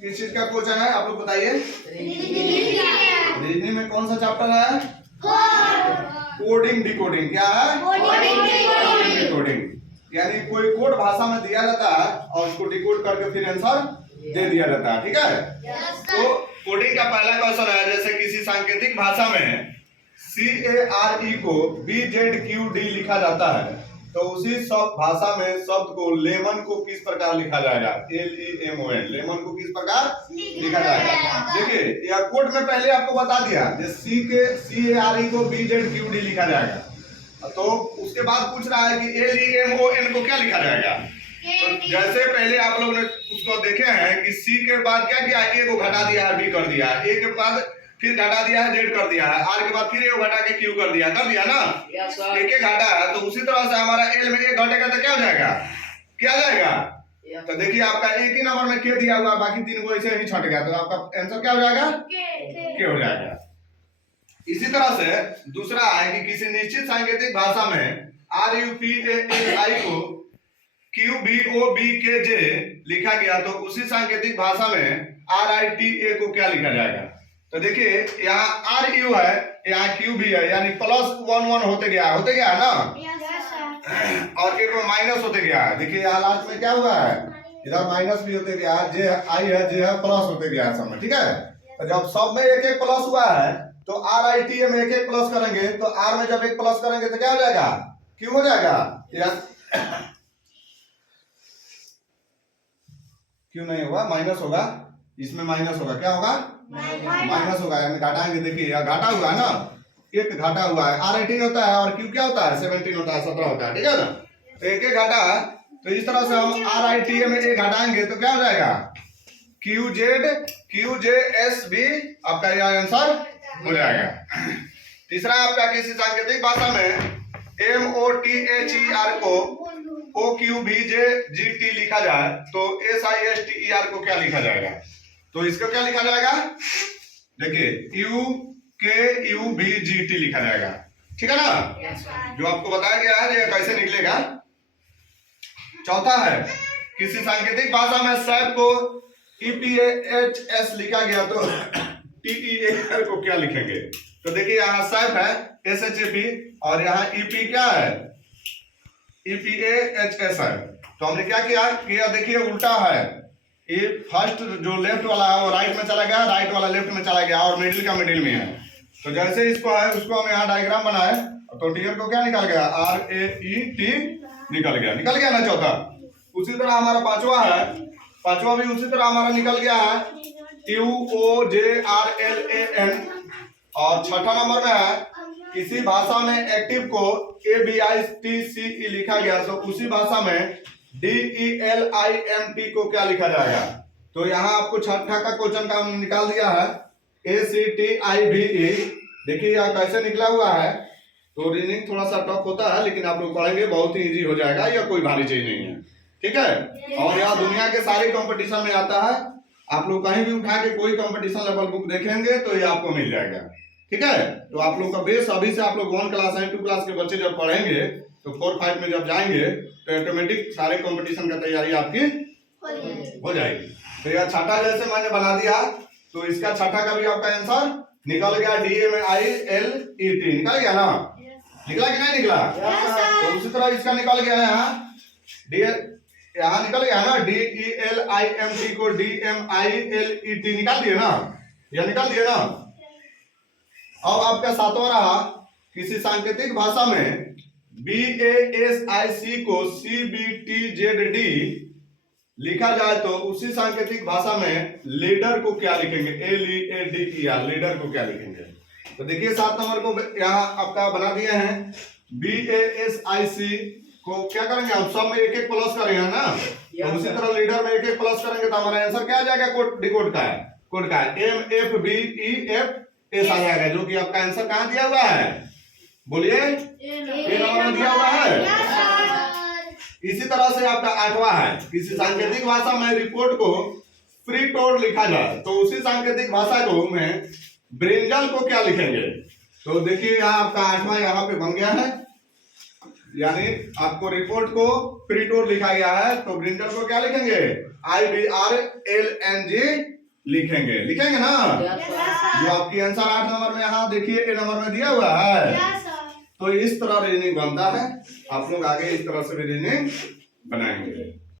किस चीज का क्वेश्चन है आप लोग बताइए। रीजनिंग में कौन सा चैप्टर है? Coding decoding. क्या है? Coding decoding. यानी कोई कोड भाषा में दिया जाता है और उसको डिकोड करके फिर आंसर दे दिया जाता है। ठीक है। तो कोडिंग का पहला क्वेश्चन है, जैसे किसी सांकेतिक भाषा में CARE को BZQD लिखा जाता है, तो उसी सब भाषा में शब्द को लेमन को किस प्रकार लिखा जाएगा? LEMON। लेमन को किस प्रकार लिखा जाएगा? देखिए यह कोड में पहले आपको बता दिया, CARE को BZQD लिखा जाएगा, तो उसके बाद पूछ रहा है कि LEMON को क्या लिखा जाएगा। तो जैसे पहले आप लोग ने उसको देखे हैं कि C के बाद क्या किया, A को घटा दिया है, B कर दिया है, A के बाद फिर घटा दिया है, Z कर दिया है, R के बाद फिर A को घटा के Q कर दिया ना। एक घटा है, तो उसी तरह से हमारा L में एक घटेगा तो क्या हो जाएगा? क्या जाएगा? तो देखिए आपका एक ही नंबर में K दिया हुआ, बाकी तीन को ऐसे ही छट गया, तो आपका आंसर क्या हो जाएगा? K हो जाएगा। इसी तरह से दूसरा है कि किसी निश्चित सांकेतिक भाषा में RUPALI को QBOBKJ लिखा गया, तो उसी सांकेतिक भाषा में RITA को क्या लिखा जाएगा? तो देखिए यहाँ RU है, यहाँ Q भी है, यानी +1 होते गया ना, और एक में माइनस होते गया है। देखिए यहाँ लास्ट में क्या हुआ है, इधर माइनस भी होते गया, J I है, J है, प्लस होते गया है सब में। ठीक है। तो जब सब में एक प्लस हुआ है, तो RITA में एक प्लस करेंगे, तो R में जब एक प्लस करेंगे तो क्या हो जाएगा? Q हो जाएगा। क्यों नहीं होगा? माइनस होगा, इसमें माइनस होगा। क्या होगा? माइनस होगा, यानी घटाएंगे। देखिए यह घटा हुआ है ना, एक घटा हुआ है, R18 होता है और Q क्या होता है? 17 होता है, 17 होता है। ठीक है ना। तो एक घटा है, तो इस तरह से हम RITA में एक घटाएंगे तो क्या हो जाएगा? QJS भी आपका यह आंसर हो जाएगा। तीसरा आपका किसी सांकेतिक भाषा में MOTHER को OQBJGT लिखा जाए, तो SISTER को क्या लिखा जाएगा? तो इसको क्या लिखा जाएगा? देखिए UKUBGT लिखा जाएगा। ठीक है ना, जो आपको बताया गया है ये कैसे निकलेगा। चौथा है किसी सांकेतिक भाषा में शैप को EPHS लिखा गया, तो TEAR को क्या लिखेंगे? तो देखिए यहाँ शैप है SHAP और यहाँ EP क्या है? EPAHS है। तो हमने क्या किया देखिए उल्टा है, ये फर्स्ट जो लेफ्ट वाला है वो राइट में चला गया, राइट वाला लेफ्ट में चला गया, और मिडिल का मिडिल में है। तो जैसे इसको है उसको हम यहाँ डायग्राम बनाए, तो टीयर को क्या निकल गया? RAET निकल गया ना चौथा। उसी तरह हमारा पांचवा है, पांचवा भी उसी तरह हमारा निकल गया है UOJRLAN। और छठा नंबर में है किसी भाषा में एक्टिव को ABITCE लिखा गया, तो उसी भाषा में DELIMT को क्या लिखा जाएगा? तो यहाँ आपको छठा का क्वेश्चन का हम निकाल दिया है ACTIVE। देखिए यह कैसे निकला हुआ है। तो रीजनिंग थोड़ा सा टफ होता है, लेकिन आप लोग पढ़ेंगे बहुत ही इजी हो जाएगा, यह कोई भारी चीज नहीं है। ठीक है। और यह दुनिया के सारे कंपटीशन में आता है, आप लोग कहीं भी उठा के कोई कंपटीशन लेवल बुक देखेंगे तो ये आपको मिल जाएगा। ठीक है। तो आप लोग का बेस अभी से आप लोग 1 क्लास है 2 क्लास के बच्चे जब पढ़ेंगे, तो 4 5 में जब जाएंगे तो ऑटोमेटिक सारे कंपटीशन का तैयारी आपकी हो जाएगी। तो यह छठा जैसे मैंने बना दिया, तो इसका छठा का भी आपका आंसर निकल गया। DMILET निकल गया ना? निकला कि नहीं निकला? तो उसी तरह इसका निकल गया यहाँ निकल गया ना, DELIMT को DMILET निकाल दिए ना, यह निकाल दिए ना। अब आपका सातवां रहा किसी सांकेतिक भाषा में BASIC को CBTZD लिखा जाए, तो उसी सांकेतिक भाषा में लीडर को क्या लिखेंगे? LEADER लीडर को क्या लिखेंगे? तो देखिए 7 नंबर को यहाँ आपका बना दिए हैं। BASIC को क्या करेंगे हम? सब में एक एक प्लस करेंगे ना, तो उसी तरह लीडर में एक एक प्लस करेंगे, तो हमारा आंसर क्या आ जाएगा? कोड का है MFBEFS आ जाएगा, जो कि आपका आंसर कहाँ दिया हुआ है? बोलिए, ये नंबर में दिया हुआ है। इसी तरह से आपका 8वां है किसी सांकेतिक भाषा में रिपोर्ट को फ्री टोड लिखा जाए, तो उसी सांकेतिक भाषा को में ब्रिंजल को क्या लिखेंगे? तो देखिए यहाँ आपका 8वां यहाँ पे बन गया है। यानी आपको रिपोर्ट को प्रिंट लिखा गया है तो प्रिंटर को क्या लिखेंगे? IBRLNG लिखेंगे ना। जो आपकी आंसर 8 नंबर में यहाँ देखिए ए नंबर में दिया हुआ है। तो इस तरह रीजनिंग बनता है। आप लोग आगे इस तरह से भी रीजनिंग बनाएंगे।